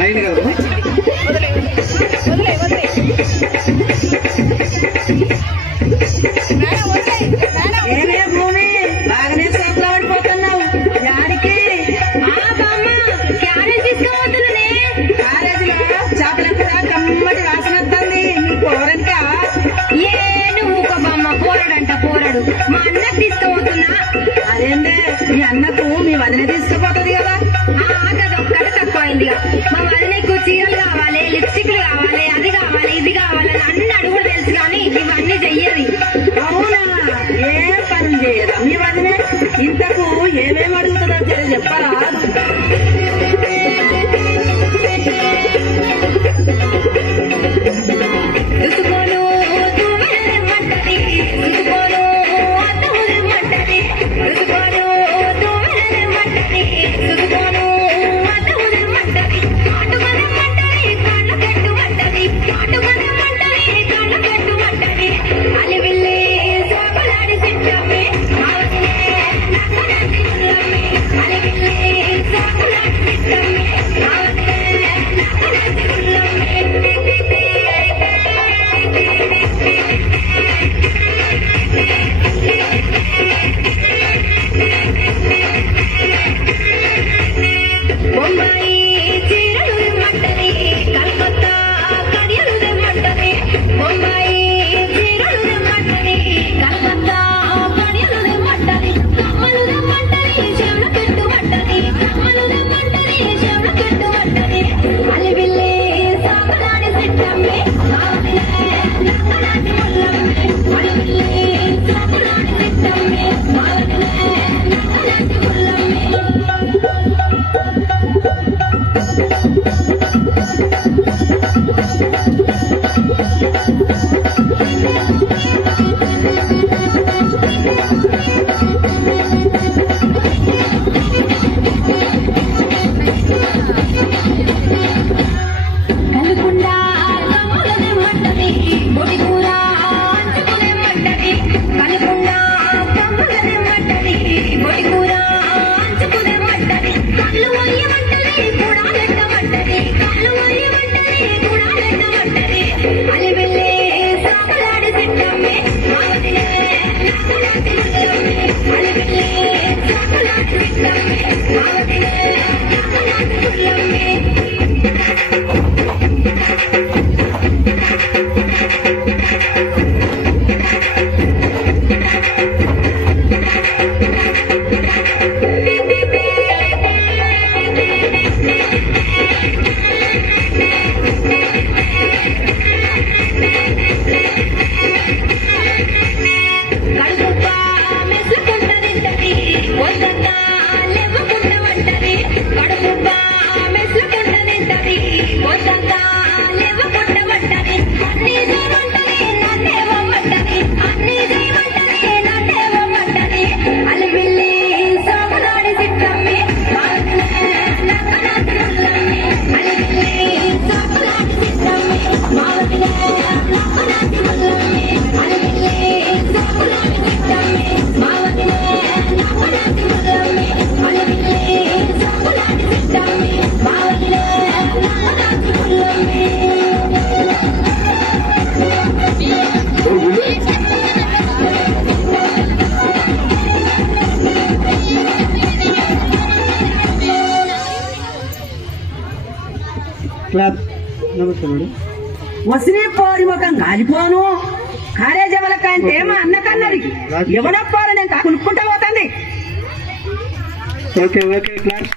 Nine కాదు ఏమే భూమి బాగానే చేతులు పడిపోతున్నావు యాడికి? క్యారేజ్ తీసుకోవద్దునే. కాలేజీలో చేపల కూర కమ్మటి వాసన వస్తుంది. నీ కూరంటే ఏ నువ్వు ఒక బొమ్మ పోరడంట పోరడు. మా అన్నకు తీసుకోవద్దున్నా. అదేంటే మీ అన్నకు మీ వదిన తీసుకుపోతుంది కదా. అదొక్కటి తక్కువైందిగా. మా వదినకు చీరలు కావాలి, లిప్స్టిక్లు కావాలి, అది కావాలి, ఇది కావాలని అన్ని అడుగులు తెలుసు కానీ ఇవన్నీ చెయ్యదు. అవునా? ఏం పని చేయదా మీ వదిన? ఇంతకు ఏమేమి అడుగుతుందో చెప్పరా? రుసుకోను తూమెరమంటది, రుసుకోను అత్తముదమంటది, రుసుకోను తూమెరమంటది, రుసుకోను అత్తముదమంటది, ఆటుమదమంటది, కాళ్ళ కట్టుమంటది, ఆటుమదమంటది, కాళ్ళ కట్టుమంటది, అలివిల్లి సోపలాడి సిట్టమ్మి, ఆవతినే నక్కనది ఉల్లమ్మి, అలివిల్లి సోపలాడి సిట్టమ్మి, ఆవతినే నక్కనది ఉల్లమ్మి. బొంబాయి చీరలు తెమ్మంటది, కలకత్తా కడియలు తెమ్మంటది, బొంబాయి చీరలు తెమ్మంటది, కలకత్తా కడియలు తెమ్మంటది, కమ్మలు తెమ్మంటది, చెవుల పెట్టుమంటది, కమ్మలు తెమ్మంటది, చెవుల పెట్టుమంటది, అలివిల్లి సాపలాడి సిట్టమ్మి, ఆవతినే నక్కలాంటి ముల్లమ్మి, అలివిల్లి సాపలాడి సిట్టమ్మి, ఆవతినే నక్కలాంటి ముల్లమ్మి. కలుకుండా కమ్మలదేమంటది, బొడికూర అంచుకునేమంటది, కలుకుండా కమ్మలదేమంటది, బొడికూర అంచుకునేమంటది, కళ్ళు వయ్యమంటది, కూడా పెట్టమంటది, కళ్ళు వయ్యమంటది, కూడా పెట్టమంటది, అలివెల్లి సాపలాడి సిట్టమ్మి, ఆవతినే నక్కలాంటి ముల్లమ్మి, అలివెల్లి సాపలాడి సిట్టమ్మి, ఆవతినే నక్కలాంటి ముల్లమ్మి. కడుపుబ్బా మెసుకుంట తింటది, వద్దంతా లేవకుంట వంటది, కడుపుబ్బా మెసుకుంట తింటది, వద్దంతా లేవకుంట వంటది, అన్నీ చేయమంటది, నన్నేవమంటది, అన్నీ చేయమంటది, నన్నేవమంటది, అలివిల్లి సోమలాడి సిట్టమ్మి, ఆవతినే నక్కలాంటి ముల్లమ్మి, అలివిల్లి సోమలాడి సిట్టమ్మి, ఆవతినే నక్కలాంటి ముల్లమ్మి, అలివిల్లి సోమలాడి సిట్టమ్మి, ఆవతినే నక్కలాంటి ముల్లమ్మి, అలివిల్లి సోమలాడి సిట్టమ్మి, ఆవతినే నక్కలాంటి ముల్లమ్మి. క్లాప్. నమస్తే మేడం. వసినే పోరి ముఖం కాలిపోను. కాలేజ్ ఎవరికంటే మా అన్నకన్నది ఎవడప్పారని కొనుక్కుంటా పోతుంది. Okay okay clap.